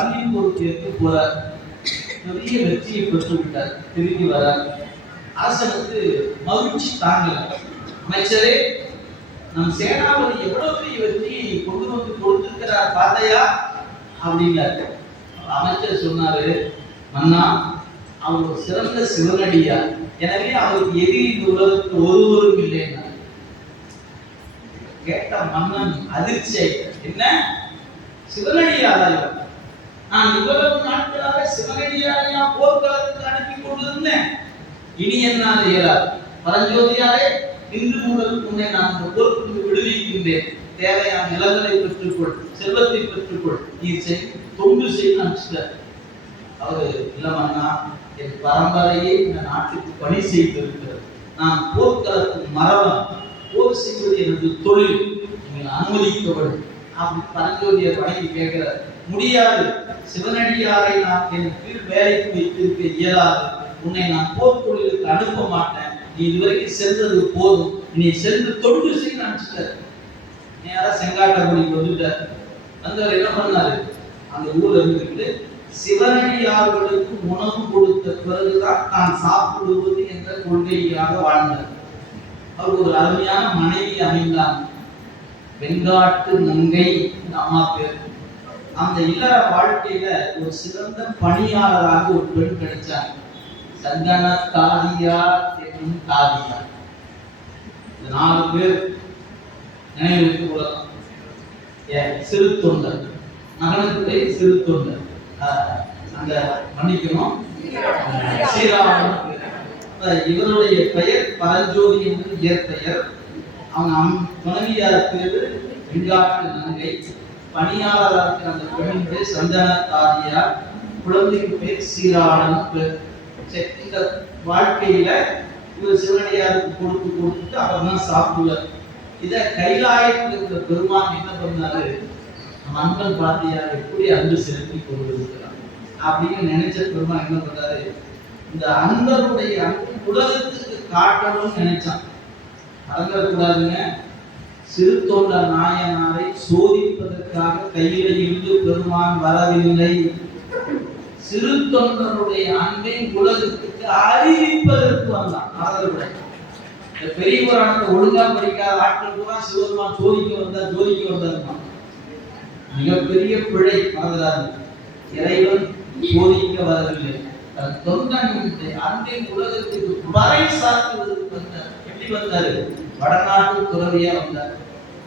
தலைமையின் பொறுப்பேற்று போறார். பெரிய வெற்றியை பெற்று விட்டார். திரும்பி வரார். அரசனுக்கு மகிழ்ச்சி தாங்கல. அமைச்சரே, நம் சேனாபதி எவ்வளவு பெரிய வெற்றியை கொண்டு வந்து கொடுத்திருக்கிறார் பார்த்தையா அப்படின்னாரு. அமைச்சர் சொன்னாரு, மன்னா, அவர் ஒரு சிறந்த சிவனடியார், எனவே அவருக்கு எதிரி இந்த உலகத்தில் ஒருவரும் இல்லைன்னா. கேட்ட மன்னன் அதிர்ச்சி. என்ன சிவனடியாரா? நான் இவ்வளவு நாட்களாக சிவனடியாரையா போர்க்களத்துக்கு அனுப்பி கொண்டிருந்தேன். இனி என்னால் இயலாது. பரஞ்சோதியாரே, இன்று முதல் உன்னை நான் இந்த பொறுப்புக்கு விடுவிக்கின்றேன். தேவையான நிலங்களை பெற்றுக்கொள், செல்வத்தை பெற்றுக்கொள், நீ தொண்டு செய்ய அனுப்பிச்சிட்டார். அவரு, இல்லமன்னா, என் பரம்பரையை இந்த நாட்டுக்கு பணி செய்திருக்கிறது. நான் போர்க்களத்தின் மரபன், போர் செய்வது எனது தொழில், நீங்கள் அனுமதிக்க வேண்டும். அப்படி பரஞ்சோதியை வணங்கி கேட்கிறார். முடியாது, சிவனடியாரை நான் என் கீழ் வேலைக்கு வைத்திருக்க இயலாது. உன்னை நான் போர் தொழிலுக்கு அனுப்ப மாட்டேன். நீ இதுவரைக்கும் சென்றது போதும், நீ சென்று தொண்டு செய்ய அனுப்பிச்சிட்டார். நேரா செங்காட்டகுடிக்கு வந்துட்டார். வந்தவர் என்ன பண்ணாரு, அந்த ஊர்ல இருந்துட்டு சிவனடியார்களுக்கு உணவு கொடுத்த பிறகுதான் தான் சாப்பிடுவது என்ற கொள்கையாக வாழ்ந்தார். அவருக்கு ஒரு அருமையான மனைவி அமைந்தார். வெங்காட்டு நங்கை அம்மா பேர். அந்த இல்லற வாழ்க்கையில ஒரு சிறந்த பணியாளராக ஒரு பெண் கிடைச்சாங்க. சந்தன தாதியா என்னும் தாதியா. இந்த 4 பேர் நினைவுக்கு உலகம். சிறு தொண்டர், மகனுக்கு சிறு தொண்டர், அந்த மன்னிக்கணும், சீராமன். இவருடைய பெயர் பரஞ்சோதி என்று இயற்பெயர். அவங்க துணைவியார் பேரு வெங்காட்டு நங்கை. பணியாளராக இருக்கிற அந்த பெண்ணின் பேர் சந்தன தாதியா. குழந்தைக்கு பேர் சீராளன் பேர். இந்த வாழ்க்கையில இவர் சிவனடியாருக்கு கொடுத்துட்டு அப்புறம் தான் சாப்பிடுவார். இத கைலாயத்தில் இருக்கிற பெருமான் என்ன பண்ணாரு, நம்ம அன்பன் பாத்தியார் எப்படி அன்பு செலுத்தி கொண்டிருக்கிறார் அப்படின்னு நினைச்ச பெருமான் என்ன பண்றாரு, இந்த அன்பருடைய அன்பு உலகத்துக்கு காட்டணும்னு நினைச்சான். மறந்துடக்கூடாதுங்க, சிறு தொண்டர் நாயனாரை சோதிப்பதற்காக கையில இருந்து பெருமான் வரவில்லை. சிறு தொண்டருடைய அன்பை உலகத்துக்கு அறிவிப்பதற்கு வந்தான். மறந்துவிட பெரிய புராணத்தை ஒழுங்கா படிக்காத ஆட்கள் கூட சிவபெருமான் ஜோதிக்க வந்தாருமா. மிகப்பெரிய பிழை. மறந்துடாது, இறைவன் சோதிக்க வரவில்லை, தன் தொண்டனுடைய அன்பை உலகத்துக்கு வரை சாத்துவதற்கு வந்தார். எப்படி வந்தாரு, வடநாட்டு துறவியா வந்தார்.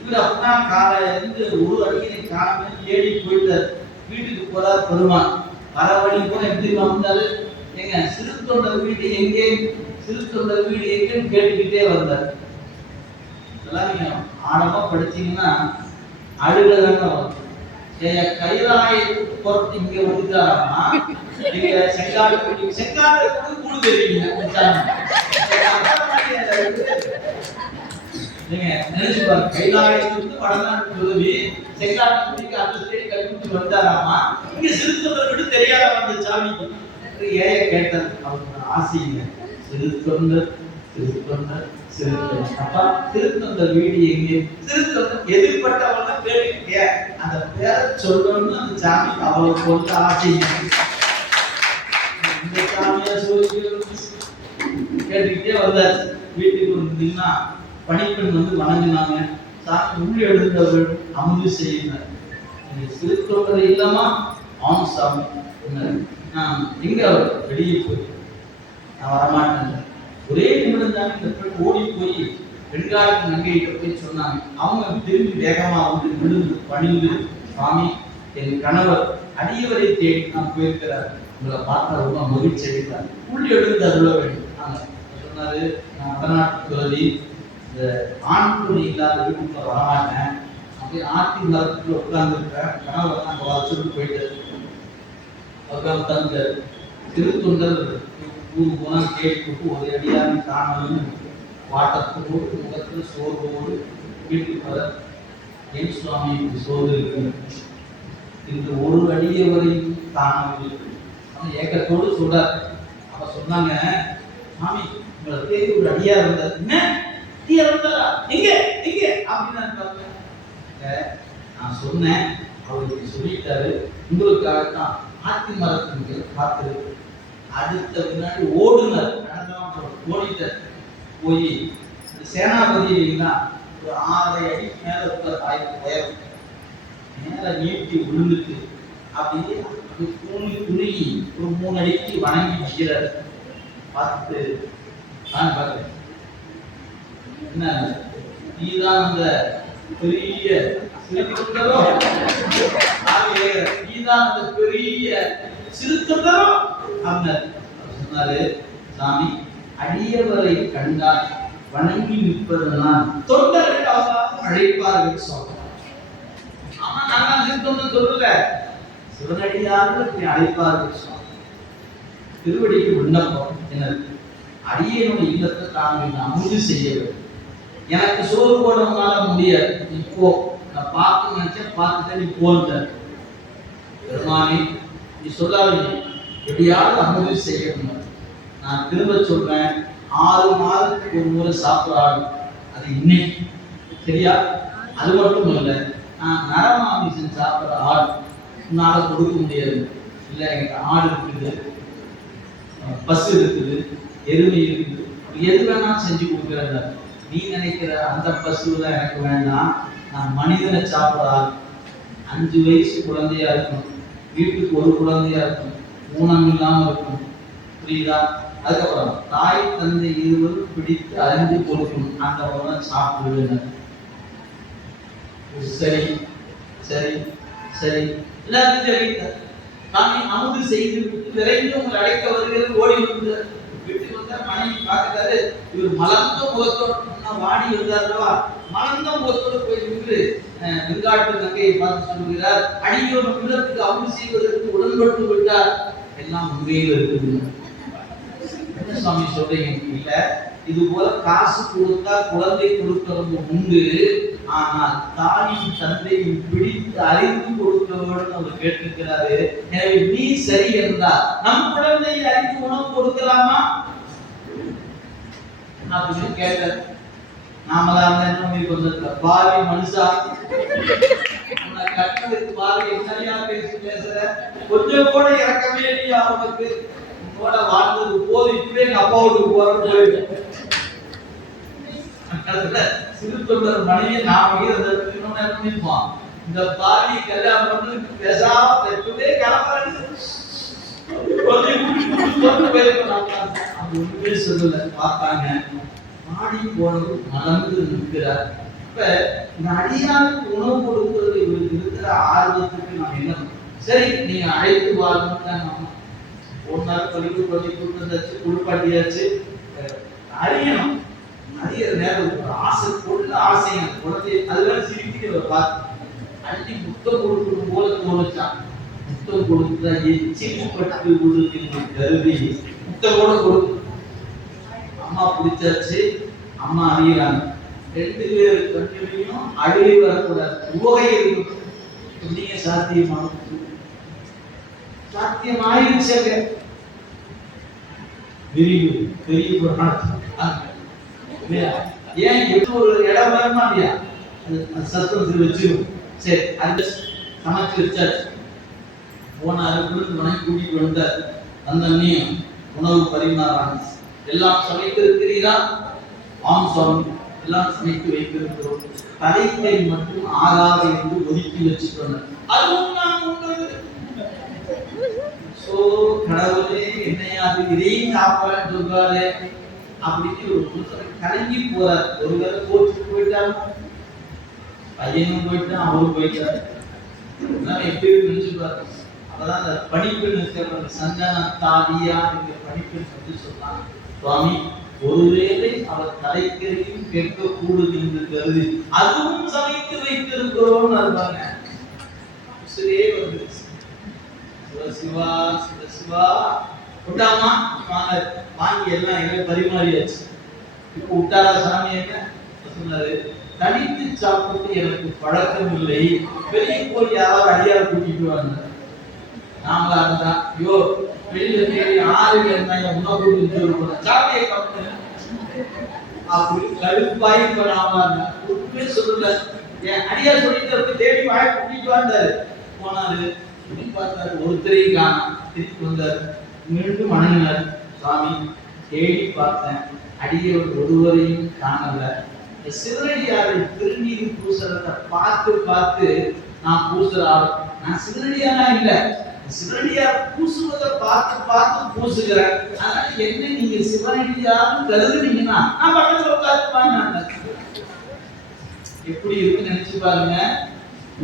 இவர் அப்படின்னா காலையிலிருந்து ஒரு அடியை காண தேடி போயிட்டார். வீட்டுக்கு போறார் பெருமான். வர வழி கூட எப்படி வந்தாரு, எங்க சிறு தொண்டர் வீடு எங்கே, சிறு தொண்டர் வீடு எங்கன்னு கேட்டுக்கிட்டே வந்தார். இதெல்லாம் நீங்க ஆழமா படிச்சீங்கன்னா அழுகதாங்க வரும். கைலாயத்துக்கு பொறுத்து இங்க வந்துட்டாராமா, நீங்க செங்காட்டு கூடு தெரியுங்க. நீங்க நினைச்சு பாருங்க, கைலாயத்திலிருந்து வடநாட்டு உதவி செங்காட்டுக்கு அந்த ஸ்டேட் கல்விட்டு வந்தாராமா, இங்க சிறுத்தொண்டர் வீடு தெரியாத வந்த சாமிக்கு ஏய கேட்டார். அவருக்கு ஆசைங்க, சிறுத்தொண்டர் சிறுத்தொண்டர் சிறுத்தொண்டர். அப்பா திருத்தொண்டர் வீடு எங்கே, திருத்தொண்டர் எதிர்பட்டவங்க கேட்டுக்கிட்டே அந்த பேரை சொல்லணும்னு அந்த சாமிக்கு அவளுக்கு வந்து ஆசைங்க. இந்த சாமியா சொல்லி கேட்டுக்கிட்டே வந்தார். வீட்டுக்கு வந்தீங்கன்னா பணிப்பெண் வந்து வணங்கினாங்க. சாமி உள்ள எழுந்தவர்கள் அமுது செய்யினார். சிறுத்தொண்டர் இல்லமா, ஆம் சாமி. நான் எங்க வெளியே போய் நான் வரமாட்டேன். ஒரே நிமிடம் தான் இந்த பெண் ஓடி போய் வெண்காட்டு நங்கையிட்ட போய் சொன்னாங்க. அவங்க திரும்பி வேகமா வந்து விழுந்து பணிந்து, சுவாமி, என் கணவர் அடியவரை தேடி நான் போயிருக்கிறார், உங்களை பார்த்தா ரொம்ப மகிழ்ச்சி அடைந்தார், உள்ள எழுந்து அருள வேண்டும் சொன்னாரு. நான் வடநாட்டு துறவி, இந்த ஆண் துணி இல்லாத வீட்டுக்குள்ள வரமாட்டேன், அப்படியே ஆத்தி மரத்துக்குள்ள உட்கார்ந்து இருக்கிறேன், கணவர் அங்கே வர சொல்லிட்டு போயிட்டு அவர் தந்த திருத்தொண்டர் ஊர் போனா கேட்டு ஒரு அடியாக காணலும் வாட்டத்தோடு முகத்தில் சோர்வோடு வீட்டுக்கு வர, என் சுவாமி இப்படி சோறு இருக்கு, இன்று ஒரு அடிய வரையும் காணவில்லை. அவன் ஏக்கத்தோடு சொல்றார். அவ சொன்னாங்க, சாமி உங்களை தேடி ஒரு அடியா இருந்தார். என்ன அடியா இருந்தாரா, எங்க எங்க அப்படின்னு நான் சொன்னேன், அவருக்கு சொல்லிட்டாரு, உங்களுக்காகத்தான் ஆத்தி மரத்துக்கு காத்திருக்கு. அடுத்த வினாடி ஓடுனர், ஓடிட்டார். போய் சேனாபதி ஒரு 6 அடி மேல இருக்கிற உயரம் மேல நீட்டி விழுந்துட்டு அப்படியே குறுகி ஒரு 3 அடிக்கு வணங்கி நிற்கிறார். பார்த்து நான் பார்க்கிறேன், என்ன நீதான் அந்த பெரிய சிறுத்தந்தரோ, நீதான் அந்த பெரிய சிறுத்தந்தரோ அப்படின்னாரு. சொன்னாரு, சாமி அடியவரை கண்டால் வணங்கி நிற்பது நான், தொண்டர்கள் அவராக அழைப்பார்கள் சொல்றேன். ஆமா, நான் சிறுத்தொண்டன் சொல்லல, சிவனடியாக அழைப்பார்கள் சொல்றேன். திருவடிக்கு விண்ணப்பம் என்னது? அடியனுடைய இல்லத்தை தாங்கள் அமுது செய்ய வேண்டும். எனக்கு சோறு போடுறதுனால முடியாது, இப்போ நான் பார்க்க நினைச்சேன், பார்த்துட்டு நீ போன்ற பெருமானே நீ சொல்லாது, எப்படியாவது அமுது செய்யணும். நான் திரும்ப சொல்றேன், 6 மாதத்துக்கு ஒரு முறை சாப்பிடாது, அது இன்னைக்கு சரியா? அது மட்டும் இல்லை, நான் நரமாமிசம் சாப்பிட்ற ஆடு உன்னால கொடுக்க முடியாது. இல்லை, எங்க ஆடு இருக்குது, பசு இருக்குது, எருமை இருக்குது, எது வேணாலும் செஞ்சு கொடுக்குறாங்க. நீ நினைக்கிற அந்த பசுல எனக்கு வேண்டாம், நான் மனிதனை சாப்பிடாது. 5 வயசு குழந்தையா இருக்கும், வீட்டுக்கு ஒரு குழந்தையா இருக்கும், ஊனம் இல்லாம இருக்கும், புரியுதா? அதுக்கப்புறம் தாய் தந்தை இருவரும் பிடித்து அறிந்து கொடுக்கணும், அந்த உணவை சாப்பிடுவேன். சரி சரி சரி, எல்லாத்தையும் தெரிவித்தார். சாமி அமுது செய்து விட்டு விரைந்து உங்களை அழைக்க வருகிறது. ஓடி வந்து வீட்டுக்கு வந்தா மனைவி பார்க்கிறாரு, இவர் மலர்ந்த முகத்தோடு வாடி வந்தார்லவா, மலர்ந்த முகத்தோடு போய் நின்று வெங்காட்டு நங்கையை பார்த்து சொல்கிறார், அடியோட உள்ளத்துக்கு அமுது செய்வதற்கு உடன்பட்டு விட்டார். எல்லாம் உண்மையில் இருக்குது. என்ன சுவாமி சொல்றீங்க? இல்ல, இது போல காசு கொடுத்தா குழந்தை கொடுக்கிறது உண்டு, ஆனால் தாயும் தந்தையும் பிடித்து அறிந்து கொடுக்க வேண்டும் அவர் கேட்டிருக்கிறாரு. எனவே நீ சரி என்றால் நம் குழந்தையை அறிந்து உணவு கொடுக்கலாமா அப்படின்னு கேட்டார். நாமலாம் என்ன கொஞ்சம் பாவி மனுஷா, கட்டதுக்கு பாவி என்னையா பேசுற, கொஞ்சம் கூட இறக்கவே இல்லையா அவனுக்கு, உன்னோட வாழ்ந்தது போது இப்பவே எங்க அப்பா வீட்டுக்கு போறது. சிறு தொண்டர் மனைவி நாம இருப்போம், இந்த பாவி கல்யாணம் பண்ணி பேசாம எப்பவே கிளம்புறது ஒண்ணுமே சொல்லல. பார்த்தாங்க, மாடி போனது மலர்ந்து நிற்கிறார். இப்ப இந்த அடியாருக்கு உணவு கொடுக்கிறது இவருக்கு இருக்கிற ஆர்வத்துக்கு நாம் என்ன, சரி நீங்க அழைத்து வாழ்ந்து ஒரு நாள் பள்ளிக்கு கூட்டு வந்தாச்சு, குளிப்பாட்டியாச்சு, அறியணும். அறிய நேரம் ஒரு ஆசை கொள்ள ஆசை குழந்தைய அதுதான் சிரிக்கிற பார்த்து அள்ளி முத்தம் கொடுக்கணும் போல தோணுச்சான். முத்தம் கொடுத்தா எச்சிப்பட்டு விடுது கருதி முத்தம் கூட கொடுக்கும். அம்மா பிடிச்சாச்சு, அம்மா அறியறாங்க. 2 பேர் கண்ணிலையும் அழுகை வரக்கூடாது, உவகை இருக்கும். நீங்க சாத்தியமான சாத்தியமாயிருச்சாங்க. விரிவு பெரிய புராணம் ஏன் எப்போ ஒரு இடம் வருமா இல்லையா, அது சத்தம் வச்சிரும். சரி, அந்த சமைச்சு வச்சாச்சு. போனாரு, வணங்கி கூட்டிட்டு வந்தார். அந்த உணவு பரிமாறாங்க. எல்லாம் சமைத்து இருக்கிறீரா? ஆம் சுவாமி, எல்லாம் சமைத்து வைத்திருக்கிறோம். தலைக்கை மட்டும் ஆகாது என்று ஒதுக்கி வச்சுக்கொள்ள, அதுவும் நான் உண்றது. சோ கடவுளே, என்னையாது இதையும் சாப்பிடன்னு சொல்றாரு அப்படின்னு ஒரு புத்தகம் கலங்கி போறார். ஒருவேளை கோச்சுட்டு போயிட்டாலும், பையனும் போயிட்டான், அவரும் போயிட்டாரு. எப்படி நினைச்சுப்பாரு. அப்பதான் அந்த படிப்பு சந்தன தாலியா என்ற படிப்பு சொல்லி சொன்னார். சுவாமி, ஒருவேளை அவர் தலைக்கரையும் கேட்கக்கூடும் என்று கருதி அதுவும் சமைத்து வைத்திருக்கிறோம். அதுதாங்க வந்துருச்சு. சிவசிவா சிவசிவா விட்டாமா வாங்கி எல்லாம் எங்களை பரிமாறியாச்சு. இப்போ விட்டாரா சாமி? என்ன சொன்னாரு, தனித்து சாப்பிட்டு எனக்கு பழக்கம் இல்லை, பெரிய போய் யாராவது அடியார் கூட்டிட்டு வாங்க. நாமளா இருந்தா ஐயோ வெளியில தேடி 6 இருந்தாங்க உணவு சாப்பிய கம்பெனி அப்படி கடுப்பாய். இப்ப நாம உண்மையை சொல்லல, என் அடியார் சொல்லிட்டு தேடி வாய் கூட்டிட்டு வந்தாரு. போனாரு. பார்த்தாரு, ஒருத்தரையும் காணோம். திருப்பி வந்தார், மீண்டும் வணங்கினார். சுவாமி, தேடி பார்த்தேன், அடியவர் ஒருவரையும் காணல. சிவனடியாரை திருநீர் பூசுறத பார்த்து பார்த்து நான் பூசுற ஆள். நான் சிவனடியாரா இல்ல, சிவனடியார் பூசுவதை பார்த்து பார்த்து பூசுகிறேன். அதனால என்ன நீங்க சிவனடியாரும் கருதுனீங்கன்னா நான் பக்கத்துல உட்காந்து எப்படி இருக்குன்னு நினைச்சு பாருங்க.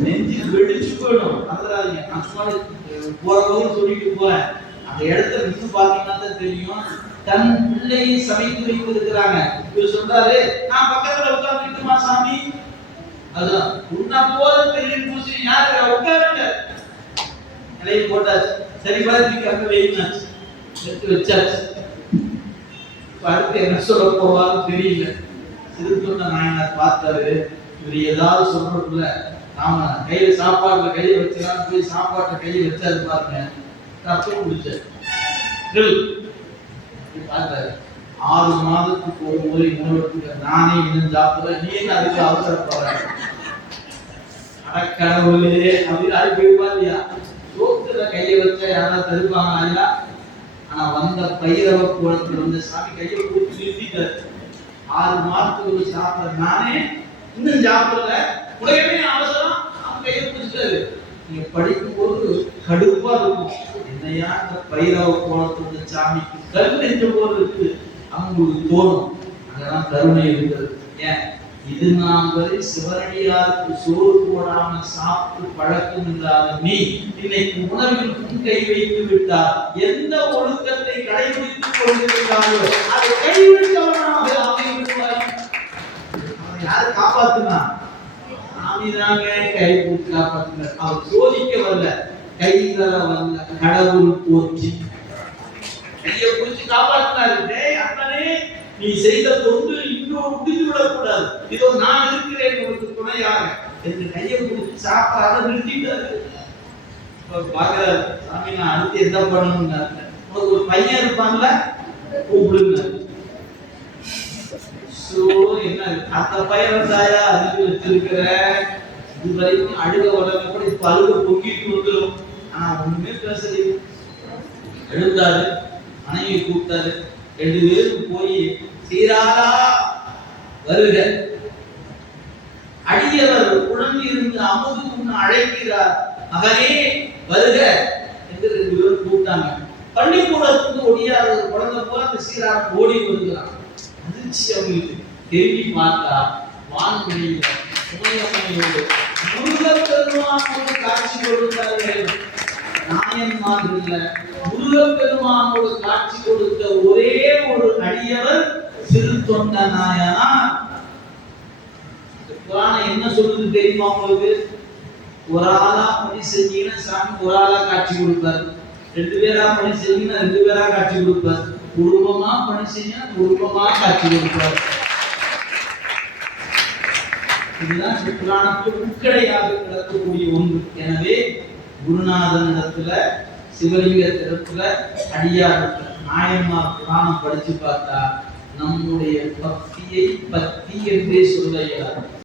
நெஞ்சு வெடிச்சு போயிடும். வந்துடாதீங்க, நான் சும்மா போற போது சொல்லிட்டு போறேன். அந்த இடத்துல நின்று பாத்தீங்கன்னா தான் தெரியும். தன் பிள்ளையை சமைத்து வைத்திருக்கிறாங்க. இவர் சொல்றாரு, நான் பக்கத்துல உட்கார்ந்துட்டுமா சாமி? அதுதான் உன்ன போல பெரிய பூசி யாரு உட்காருங்க. நிலையை போட்டாச்சு, சரி பார்த்து அங்க வெயினாச்சு, எடுத்து வச்சாச்சு. அடுத்து என்ன சொல்ல போவான்னு தெரியல. சிறுத்தொண்ட நாயனார் பார்த்தாரு, இவர் ஏதாவது சொல்றதுல நாம கையில சாப்பாடுல கையை வச்சுலாம் போய் சாப்பாட்டுல கையை வச்சாரு பாருங்க. தப்பு முடிச்சாரு. பார்த்தாரு, 6 மாதத்துக்கு ஒரு முறை மூலத்துக்கு நானே இன்னும் சாப்பிடுறேன், நீ என்ன அதுக்கு அவசரப்படுற? அடக்கடவுளே அப்படின்னு அது போயிருவா இல்லையா? சோத்துல கையை வச்சா யாராவது தருப்பாங்க ஐயா? ஆனா வந்த பைரவ கோலத்துல வந்து சாமி கையை கூட்டி நிறுத்திட்டாரு. 6 மாதத்துக்கு சாப்பிடுற நானே இன்னும் சாப்பிடல, உலகமே அவசரம். அவன் கையை பிடிச்சிட்டாரு. நீங்க படிக்கும் போது கடுப்பா இருக்கும். என்னையா இந்த பைரவ கோலத்துல சாமிக்கு கருணை நெஞ்ச போது இருக்கு அவங்களுக்கு தோணும். அங்கதான் கருணை இருக்கிறது. ஏன் இது நாம் வரை சிவனடியாருக்கு சோறு போடாம சாப்பிட்டு பழக்கம் இல்லாத நீ இன்னைக்கு உணவில் உன் கை வைத்து விட்டார். எந்த ஒழுக்கத்தை கடைபிடித்துக் கொண்டிருக்கிறாரோ அதை கைவிடுத்தவனாக அமைந்திருப்பார். அவனை யாரு காப்பாத்துனா? சாமிதாங்க கை பிடிச்சு காப்பாத்துனார். அவர் சோதிக்க வரல, கைகளை வரல, கடவுள் போற்றி கையை பிடிச்சு காப்பாற்றினாரு. அண்ணனே, நீ செய்த தொண்டு இன்னும் முடிந்து விடக்கூடாது. இதோ நான் இருக்கிறேன் உனக்கு துணையாக என்று கையை பிடிச்சு சாப்பாட நிறுத்திட்டாரு. பாக்குறாரு, சாமி நான் அடுத்து என்ன பண்ணணும்னு. உனக்கு ஒரு பையன் இருப்பான்ல, கூப்பிடுங்க. என்ன அந்த பையன் தாயா அதுக்கு வச்சிருக்கிற? இது வரைக்கும் அழுக உடனே கூட இப்ப அழுக பொங்கிட்டு வந்துடும். ஆனா ஒண்ணுமே பேசல. எழுந்தாரு, மனைவி கூப்பிட்டாரு. 2 பேரும் போய் சீராரா வருக, அடியவர் குழந்தை இருந்து அமுது உண்ண அழைக்கிறார், மகனே வருக என்று 2 பேரும் கூப்பிட்டாங்க. பள்ளிக்கூடத்துக்கு ஒடியாத ஒரு குழந்தை போல அந்த சீரார் ஓடி வருகிறான். அதிர்ச்சி அவங்களுக்கு. திரும்பி பார்த்தா வான்வெளியில சுமையம்மையோடு முருகப்பெருமானோடு காட்சி கொடுத்தார்கள். நாயன்மார்கள் இல்ல, முருகப்பெருமானோடு காட்சி கொடுத்த ஒரே ஒரு அடியவர் சிறுத்தொண்ட நாயனார். புராணம் என்ன சொல்லுது தெரியுமா உங்களுக்கு? ஒரு ஆளா பணி செஞ்சீங்கன்னா சாமி ஒரு ஆளா காட்சி கொடுப்பாரு. 2 பேரா பணி செஞ்சீங்கன்னா 2 பேரா காட்சி கொடுப்பாரு. குடும்பமா பணி செஞ்சா குடும்பமா காட்சி கொடுப்பாரு. இதுதான் புராணத்தில் உட்கடையாக கிடக்கக்கூடிய ஒன்று. எனவே குருநாதனிடத்துல, சிவலிங்கத்திடத்துல, அடியாரிடத்துல நாயன்மார் புராணம் படிச்சு பார்த்தா நம்முடைய பக்தியை பக்தி என்றே சொல்ல இயலாது.